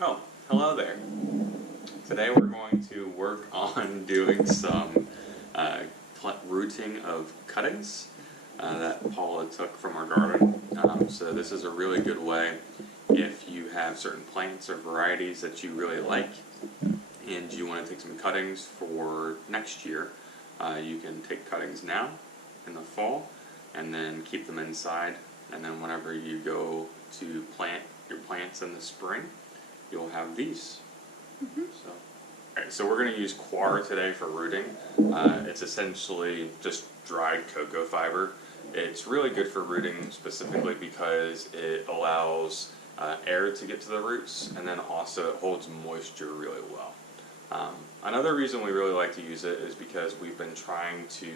Oh, hello there. Today we're going to work on doing some rooting of cuttings that Paula took from our garden. So this is a really good way if you have certain plants or varieties that you really like and you want to take some cuttings for next year. You can take cuttings now in the fall and then keep them inside, and then whenever you go to plant your plants in the spring, you'll have these. So we're going to use coir today for rooting. It's essentially just dried cocoa fiber. It's really good for rooting specifically because it allows air to get to the roots, and then also it holds moisture really well. Another reason we really like to use it is because we've been trying to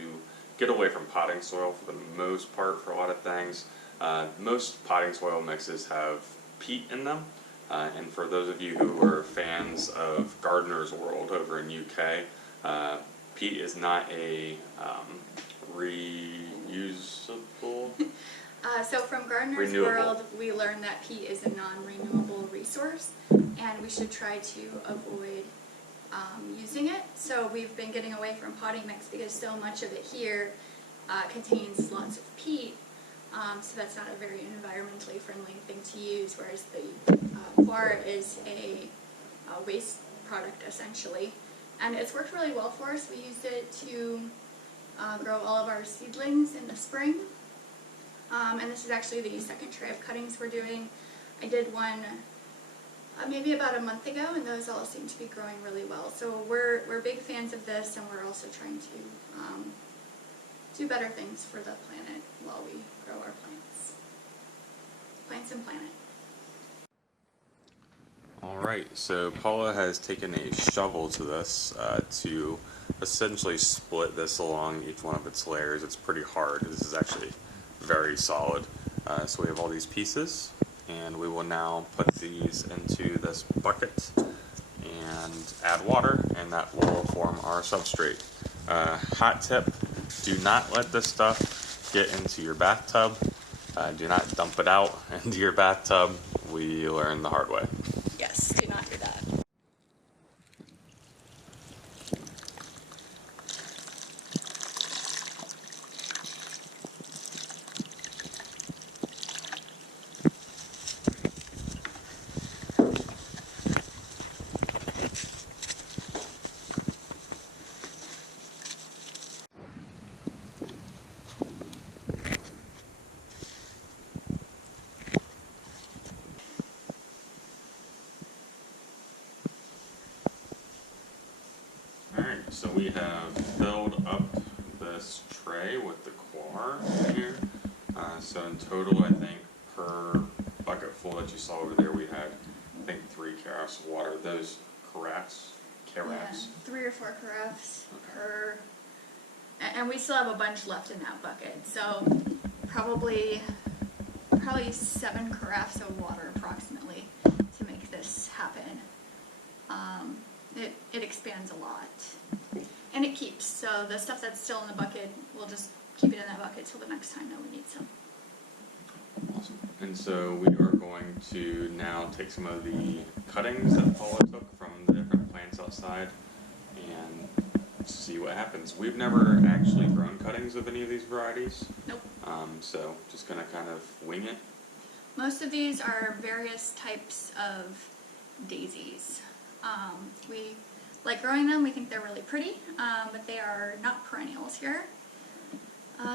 get away from potting soil for the most part for a lot of things. Most potting soil mixes have peat in them. And for those of you who are fans of Gardener's World over in UK, peat is not a reusable. So from Gardener's World, we learned that peat is a non-renewable resource, and we should try to avoid using it. So we've been getting away from potting mix because so much of it here contains lots of peat. So that's not a very environmentally friendly thing to use, whereas the coir is a waste product essentially. And it's worked really well for us. We used it to grow all of our seedlings in the spring. And this is actually the second tray of cuttings we're doing. I did one maybe about a month ago, and those all seem to be growing really well. So we're big fans of this, and we're also trying to do better things for the planet while we grow our plants. Plants and planet. Alright, so Paula has taken a shovel to this to essentially split this along each one of its layers. It's pretty hard. This is actually very solid. So we have all these pieces, and we will now put these into this bucket and add water, and that will form our substrate. Hot tip, do not let this stuff get into your bathtub. Do not dump it out into your bathtub. We learned the hard way. Yes, do not do that. Alright, so we have filled up this tray with the coir here. So in total, I think per bucket full that you saw over there, we had, I think, 3 carafes of water. Those carafes? Yeah, 3 or 4 carafes per, and we still have a bunch left in that bucket. So probably 7 carafes of water approximately to make this happen. It expands a lot, and it keeps. So the stuff that's still in the bucket, we'll just keep it in that bucket till the next time that we need some. Awesome. And so we are going to now take some of the cuttings that Paula took from the different plants outside and see what happens. We've never actually grown cuttings of any of these varieties. Nope. So just going to kind of wing it. Most of these are various types of daisies. We like growing them. We think they're really pretty, but they are not perennials here.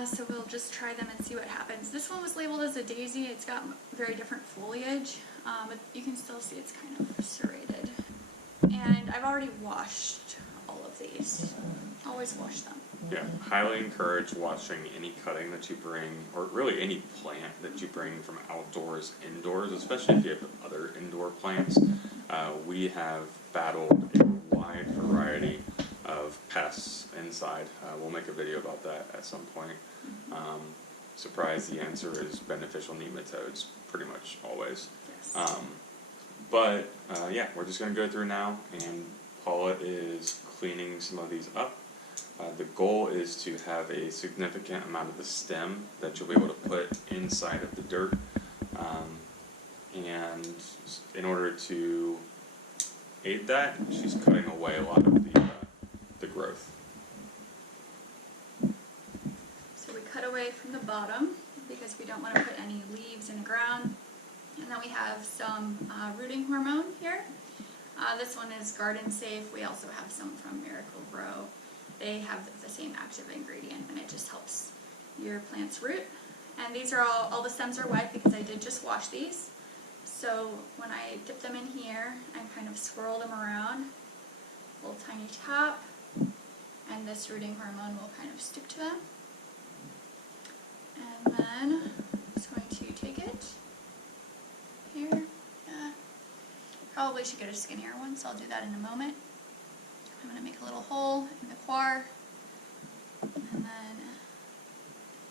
So we'll just try them and see what happens. This one was labeled as a daisy. It's got very different foliage, but you can still see it's kind of serrated. And I've already washed all of these. Always wash them. Yeah, highly encourage washing any cutting that you bring, or really any plant that you bring from outdoors indoors, especially if you have other indoor plants. We have battled a wide variety of pests inside. We'll make a video about that at some point. Surprise, the answer is beneficial nematodes, pretty much always. Yes. Yeah, we're just going to go through now, and Paula is cleaning some of these up. The goal is to have a significant amount of the stem that you'll be able to put inside of the dirt, and in order to aid that, she's cutting away a lot of the growth. So we cut away from the bottom because we don't want to put any leaves in the ground. And then we have some rooting hormone here. This one is garden safe. We also have some from Miracle Grow. They have the same active ingredient, and it just helps your plants root. And these are all the stems are wet because I did just wash these. So when I dip them in here, I kind of swirl them around, little tiny tap, and this rooting hormone will kind of stick to them. And then I'm just going to take it here. Probably should get a skinnier one, so I'll do that in a moment. I'm going to make a little hole in the coir, and then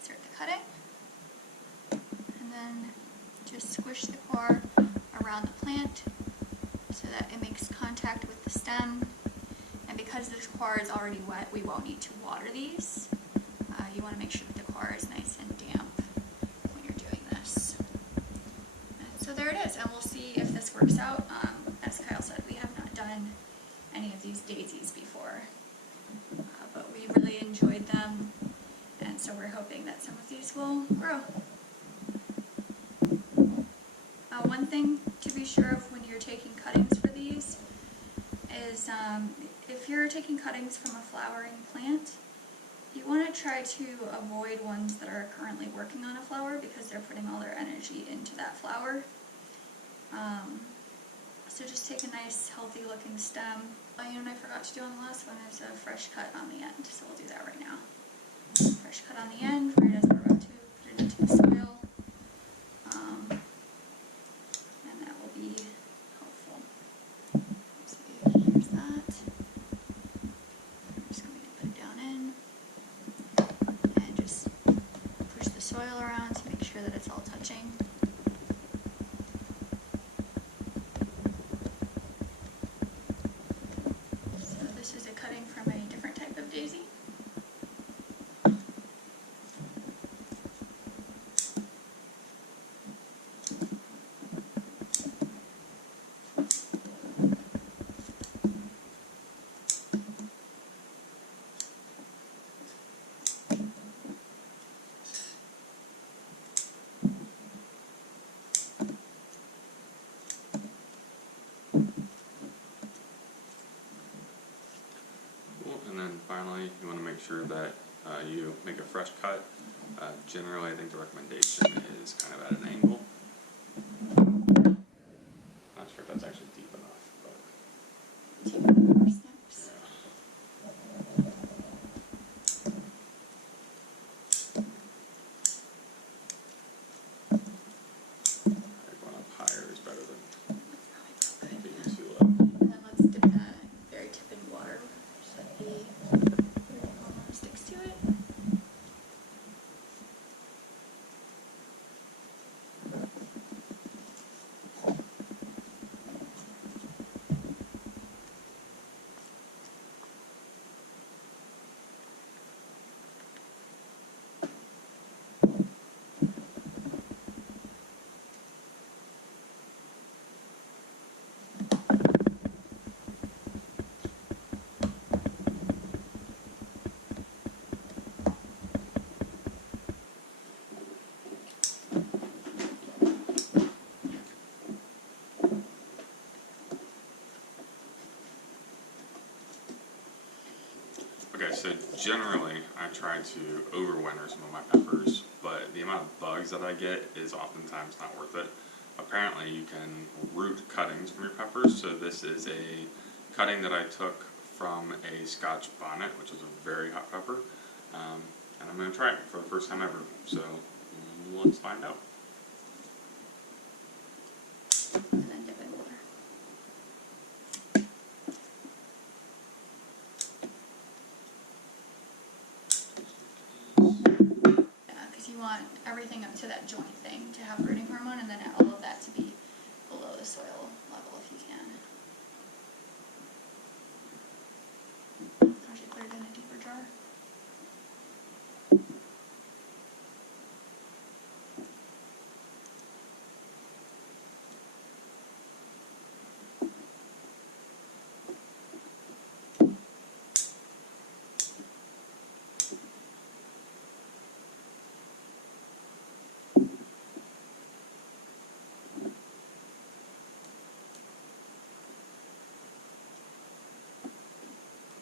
start the cutting. And then just squish the coir around the plant so that it makes contact with the stem. And because this coir is already wet, we won't need to water these. You want to make sure that the coir is nice and damp when you're doing this. And so there it is, and we'll see if this works out. As Kyle said, we have not done any of these daisies before, but we really enjoyed them, and so we're hoping that some of these will grow. One thing to be sure of when you're taking cuttings for these is if you're taking cuttings from a flowering plant, you want to try to avoid ones that are currently working on a flower because they're putting all their energy into that flower. So just take a nice healthy looking stem. And I forgot to do on the last one is a fresh cut on the end, so we'll do that right now. Fresh cut on the end, right as we're about to put it into the soil. And that will be helpful. So here's that. I'm just going to put it down in. And just push the soil around to make sure that it's all touching. So this is a cutting from a different type of daisy. And then finally, you want to make sure that you make a fresh cut. Generally, I think the recommendation is kind of at an angle. Not sure if that's actually deep enough, but Deep enough for snips. going up higher is better than Probably being good. too low. And then let's dip that very tip in water so that the rooting hormone sticks to it. Okay, so generally I try to overwinter some of my peppers, but the amount of bugs that I get is oftentimes not worth it. Apparently you can root cuttings from your peppers, so this is a cutting that I took from a scotch bonnet, which is a very hot pepper, and I'm going to try it for the first time ever, so let's find out. And then dip in water. Because you want everything up to that joint thing to have rooting hormone, and then all of that to be